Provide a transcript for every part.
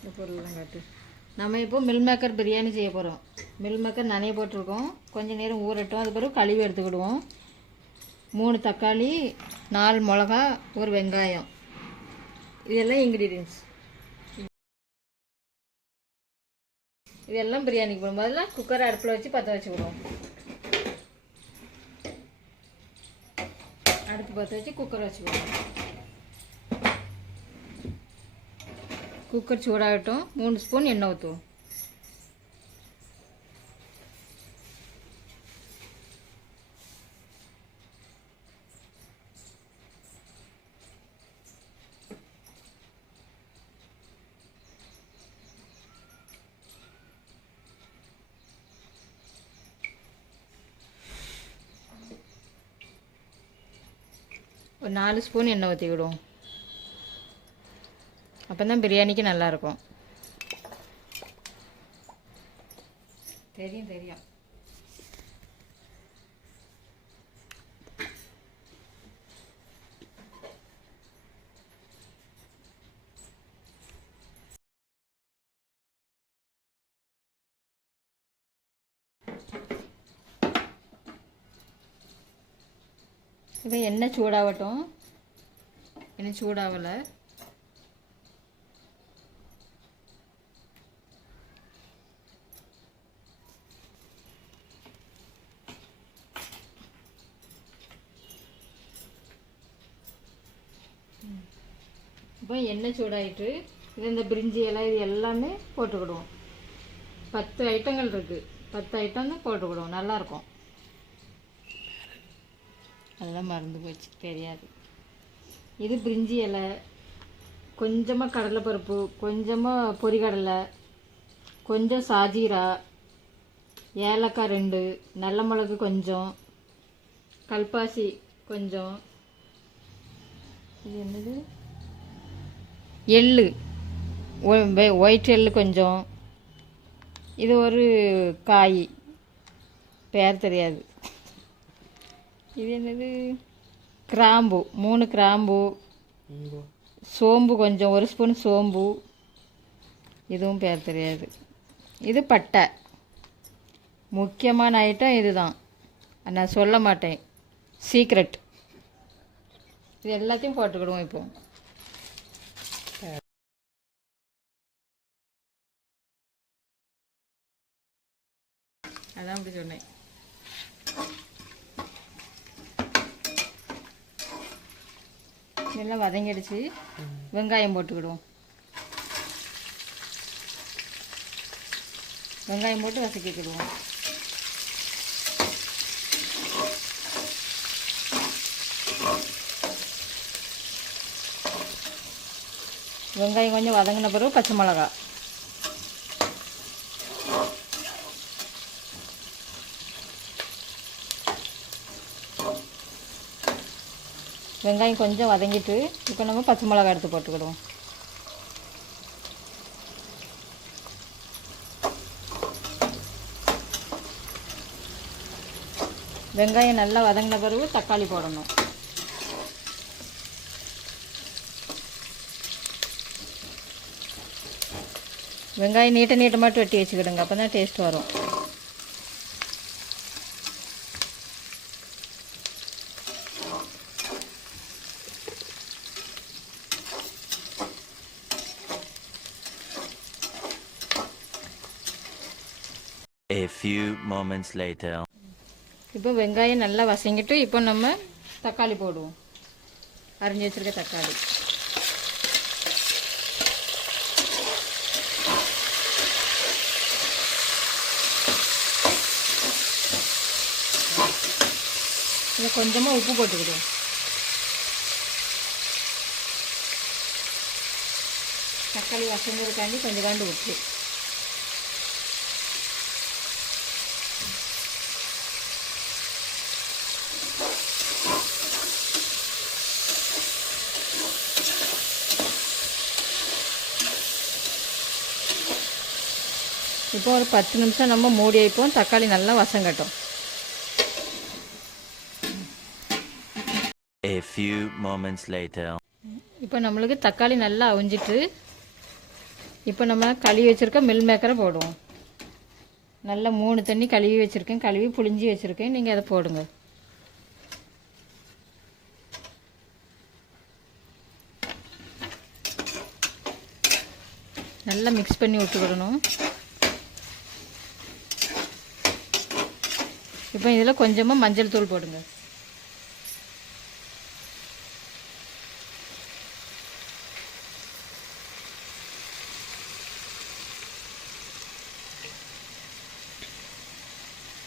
இந்த பொருள்லாம் காட்டு. நம்ம இப்போ மில் மேக்கர் பிரியாணி செய்ய போகிறோம். மில் மேக்கர் நனைய போட்டிருக்கோம், கொஞ்சம் நேரம் ஊறட்டும். அது பிறகு கழுவி எடுத்துக்கிடுவோம். 3 தக்காளி, 4 மிளகா, ஒரு வெங்காயம், இதெல்லாம் இன்க்ரீடியன்ஸ். இதெல்லாம் பிரியாணிக்கு போடும். முதல்ல குக்கரை அடுப்பில் வச்சு பற்ற வச்சுக்கிடுவோம். அடுப்பு பற்ற வச்சு குக்கரை வச்சுக்கிடுவோம். குக்கர் சூடாகட்டும். 3 ஸ்பூன் எண்ணெய் ஊற்றுவோம். ஒரு 4 ஸ்பூன் எண்ணெய் ஊற்றிக்கிடுவோம். அப்போ தான் பிரியாணிக்கு நல்லாயிருக்கும். தெரியும் தெரியும். இப்போ எண்ணெய் சூடாகட்டும். எண்ணெய் சூடாகலை. இப்போ எண்ணெய் சூடாயிட்டு இது இந்த பிரிஞ்சி இலை இது எல்லாமே போட்டுக்கிடுவோம். 10 ஐட்டங்கள் இருக்குது. 10 ஐட்டம் தான் போட்டுக்கிடுவோம். நல்லாயிருக்கும். அதெல்லாம் மறந்து போச்சு, தெரியாது. இது பிரிஞ்சி இலை, கொஞ்சமாக கடலைப்பருப்பு, கொஞ்சமாக பொரிகடலை, கொஞ்சம் சாஜீரா, ஏலக்காய் 2, நல்ல மிளகு கொஞ்சம், கல்பாசி கொஞ்சம், இது என்னது எள்ளு, ஒயிட் எள்ளு கொஞ்சம், இது ஒரு காய் பேர் தெரியாது. இது என்னது கிராம்பு, 3 கிராம்பு, சோம்பு கொஞ்சம், 1 ஸ்பூன் சோம்பு, இதுவும் பேர் தெரியாது. இது பட்டை. முக்கியமான ஐட்டம் இதுதான், நான் சொல்ல மாட்டேன், சீக்ரெட். இது எல்லாத்தையும் போட்டுக்கிடுவோம். இப்போ அதான் அப்படி சொன்னேன். எல்லாம் வதங்கிடுச்சு. வெங்காயம் போட்டுக்கிடுவோம். வெங்காயம் போட்டு வதக்கிக்கிடுவோம். வெங்காயம் கொஞ்சம் வதங்கின பிறகு பச்சை மிளகா, வெங்காயம் கொஞ்சம் வதங்கிட்டு இப்போ நம்ம பச்சை மிளகா எடுத்து போட்டுக்கிடுவோம். வெங்காயம் நல்லா வதங்கின பிறகு தக்காளி போடணும். வெங்காயம் நீட்டமாட்டு வெட்டி வச்சுக்கிடுங்க, அப்போ தான் டேஸ்ட் வரும். A few moments later. இப்போ வெங்காயம் நல்லா வதங்கிட்டு இப்போ நம்ம தக்காளி போடுவோம். அரிஞ்சு வச்சிருக்க தக்காளி. இதில் கொஞ்சமாக உப்பு போட்டுக்கிடுவோம். தக்காளி வசங்கிறதுக்காண்டி கொஞ்சம் உப்பு. இப்போ ஒரு 10 நிமிஷம் நம்ம மூடி வைப்போம். தக்காளி நல்லா வசங்கட்டும். A few moments later. இப்போ நம்மளுக்கு தக்காளி நல்லா அவிஞ்சிட்டு இப்போ நம்ம கழுவி வச்சுருக்க மில் மேக்கரை போடுவோம். நல்லா 3 தண்ணி கழுவி வச்சுருக்கேன், கழுவி புளிஞ்சி வச்சுருக்கேன். நீங்கள் அதை போடுங்க. நல்லா மிக்ஸ் பண்ணி விட்டுக்கிடணும். இப்போ இதில் கொஞ்சமாக மஞ்சள் தூள் போடுங்க.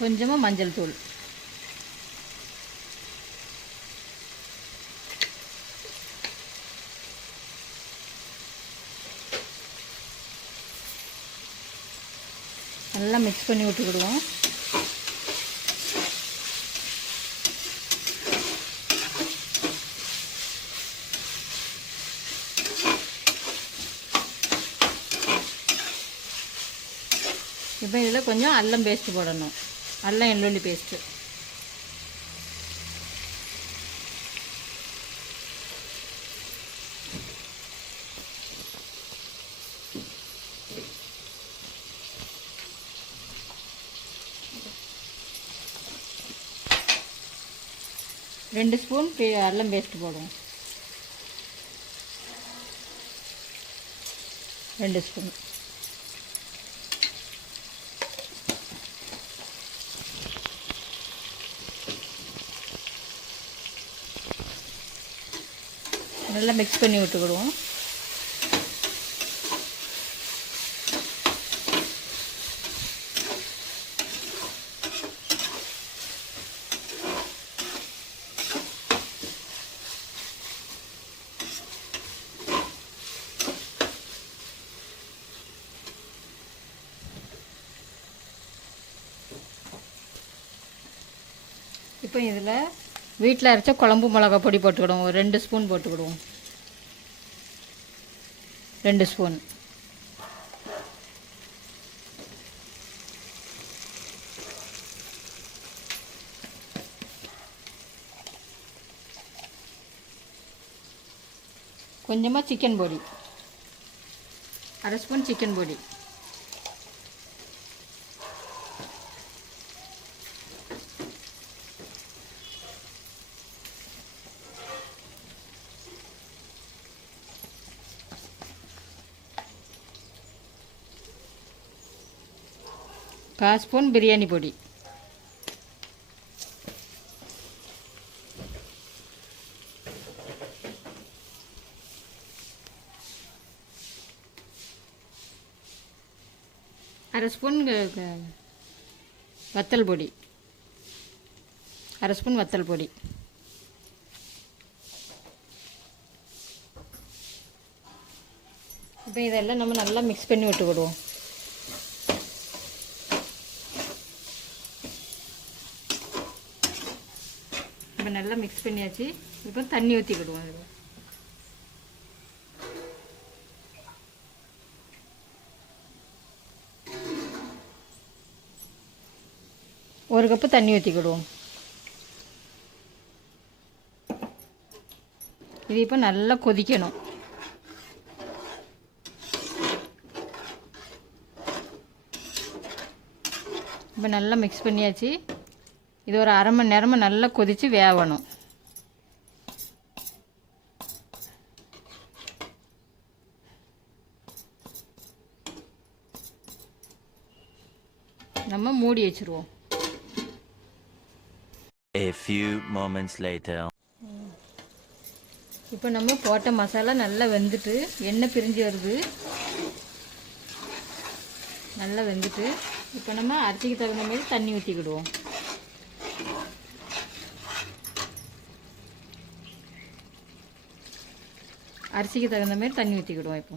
கொஞ்சமாக மஞ்சள் தூள். நல்லா மிக்ஸ் பண்ணி விட்டுக்கிடுவோம். இப்போ இதில் கொஞ்சம் அல்லம் பேஸ்ட்டு போடணும். அல்லம் எள்ளுள்ளி பேஸ்ட்டு. ரெண்டு ஸ்பூன் அல்லம் பேஸ்ட்டு போடுவோம். 2 ஸ்பூன். நல்லா மிக்ஸ் பண்ணி விட்டுக்கிடுவோம். இப்போ இதில் வீட்டில் அரைச்ச குழம்பு மிளகா பொடி போட்டுக்கிடுவோம். ஒரு 2 ஸ்பூன் போட்டுக்கிடுவோம். 2 ஸ்பூன். கொஞ்சமாக சிக்கன் பொடி, 1/2 ஸ்பூன் சிக்கன் பொடி. கால் ஸ்பூன் பிரியாணி பொடி. அரை ஸ்பூன் வத்தல் பொடி. 1/2 ஸ்பூன் வத்தல் பொடி. இப்போ இதெல்லாம் நம்ம நல்லா மிக்ஸ் பண்ணி விட்டுக்கிடுவோம். இப்போ நல்லா மிக்ஸ் பண்ணியாச்சு. இப்போ தண்ணி ஊற்றிக்கிடுவோம். அதில் ஒரு கப்பு தண்ணி ஊற்றிக்கிடுவோம். இது இப்போ நல்லா கொதிக்கணும். இப்போ நல்லா மிக்ஸ் பண்ணியாச்சு. இது ஒரு 1/2 மணி நேரமாக நல்லா கொதித்து வேகணும். நம்ம மூடி வச்சுருவோம். A few moments later. இப்போ நம்ம போட்ட மசாலா நல்லா வெந்துட்டு எண்ணெய் பிரிஞ்சு வருது. நல்லா வெந்துட்டு இப்போ நம்ம அரிசிக்கு தகுந்த மாதிரி தண்ணி ஊற்றிக்கிடுவோம். அரிசிக்கு தகுந்த மாதிரி தண்ணி ஊற்றிக்கிடுவோம். இப்போ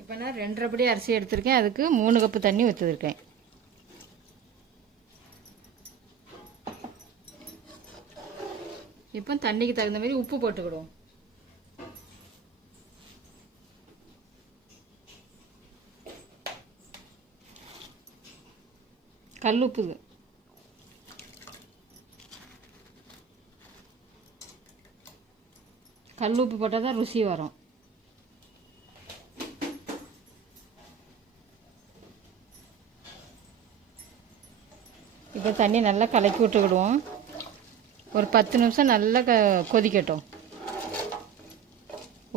இப்போ நான் 2.5 படி அரிசி எடுத்திருக்கேன். அதுக்கு 3 கப்பு தண்ணி ஊற்றிருக்கேன். இப்போ தண்ணிக்கு தகுந்த மாதிரி உப்பு போட்டுக்கிடுவோம். கல் உப்பு, கல் உப்பு போட்டால் தான் ருசி வரும். இப்போ தண்ணி நல்லா கலக்கி விட்டுக்கிடுவோம். ஒரு 10 நிமிஷம் நல்லா கொதிக்கட்டும்,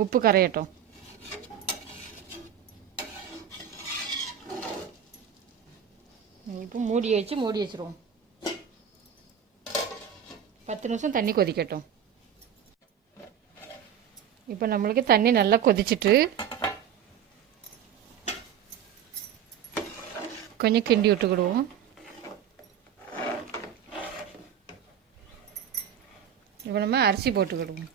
உப்பு கரையட்டும். இப்போ மூடி வச்சுருவோம். 10 நிமிஷம் தண்ணி கொதிக்கட்டும். இப்போ நம்மளுக்கு தண்ணி நல்லா கொதிச்சிட்டு கொஞ்சம் கிண்டி விட்டுக்கிடுவோம். இப்போ நம்ம அரிசி போட்டுக்கிடுவோம்.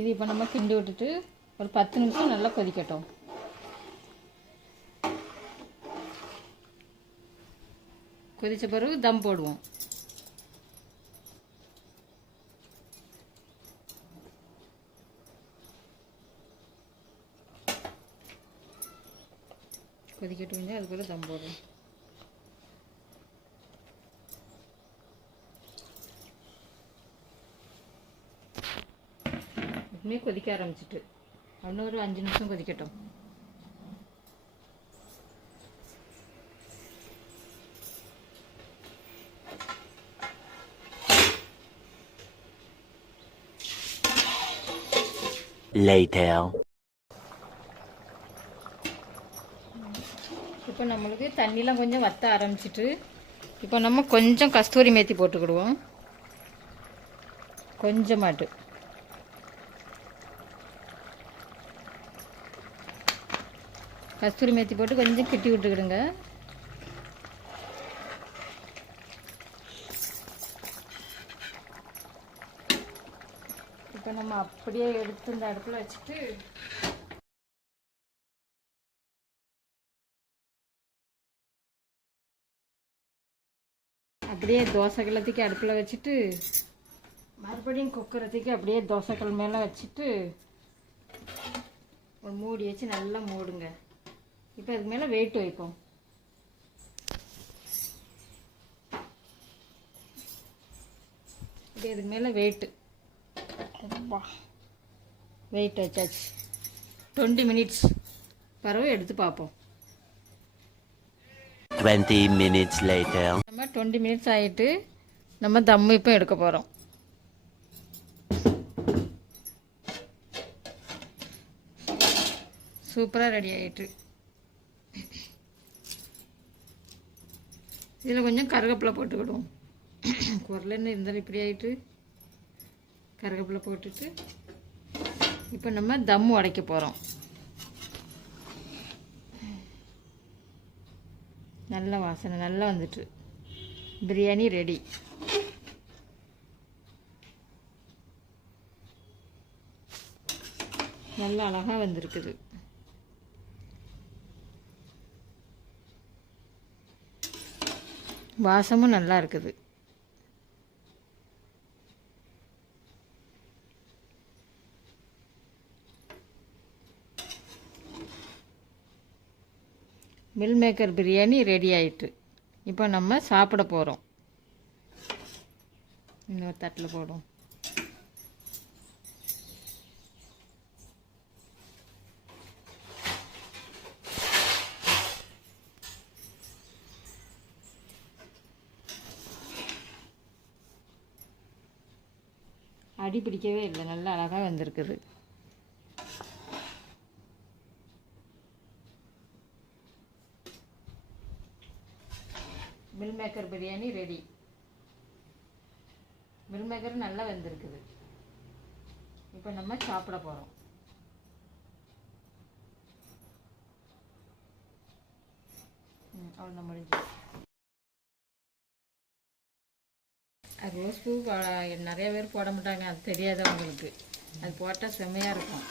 இது இப்போ நம்ம கிண்டி விட்டுட்டு ஒரு 10 நிமிஷம் நல்லா கொதிக்கட்டும். கொதித்த பிறகு தம் போடுவோம். கொதிக்கட்டும், அது பிறகு தம் போடுவோம். இப்போமே கொதிக்க ஆரம்பிச்சிட்டு இன்னும் ஒரு 5 நிமிஷம் கொதிக்கட்டும். Later. இப்போ நம்மளுக்கு தண்ணிலாம் கொஞ்சம் வத்த ஆரம்பிச்சிட்டு இப்போ நம்ம கொஞ்சம் கஸ்தூரி மேத்தி போட்டுக்கிடுவோம். கொஞ்சமாட்டு கஸ்தூரி மேத்தி போட்டு கொஞ்சம் கிட்டி விட்டுக்கிடுங்க. இப்போ நம்ம அப்படியே எடுத்து இந்த அடுப்பில் வச்சுட்டு அப்படியே தோசைக்கல்லை தூக்கி அடுப்பில் வச்சுட்டு மறுபடியும் குக்கரை தூக்கி அப்படியே தோசைக்கல் மேலே வச்சுட்டு ஒரு மூடி வச்சு நல்லா மூடுங்க. இப்போ அதுக்கு மேலே வெயிட் வைப்போம். இப்போ இதுக்கு மேலே வெயிட் வச்சாச்சு. 20 மினிட்ஸ் பிறகு எடுத்து பார்ப்போம். 20 minutes later. நம்ம 20 மினிட்ஸ் ஆகிட்டு நம்ம தம்மு இப்போ எடுக்க போகிறோம். சூப்பராக ரெடி ஆகிட்டு. இதில் கொஞ்சம் கருவேப்பிலை போட்டுக்கிடுவோம். குரலன்னு இருந்தாலும் இப்படி ஆகிட்டு கருவேப்பிலை போட்டுட்டு இப்போ நம்ம தம் உடைக்க போகிறோம். நல்ல வாசனை நல்லா வந்துட்டு பிரியாணி ரெடி. நல்லா அழகாக வந்திருக்குது. வாசமும் நல்லா இருக்குது. மில் மேக்கர் பிரியாணி ரெடி ஆயிட்டு. இப்போ நம்ம சாப்பிட போகிறோம். இன்னொரு தட்டில் போடுவோம். அடி பிடிக்கவே இல்லை, நல்லா அழகாக வந்திருக்குது. Meal maker biryani ready. Meal maker நல்லா வந்திருக்குது. இப்போ நம்ம சாப்பிட போகிறோம். அவ்வளோ முடிஞ்சு. ரோஸ் பூ நிறைய பேர் போட மாட்டாங்க, அது தெரியாது அவங்களுக்கு. அது போட்டால் செம்மையாக இருக்கும்.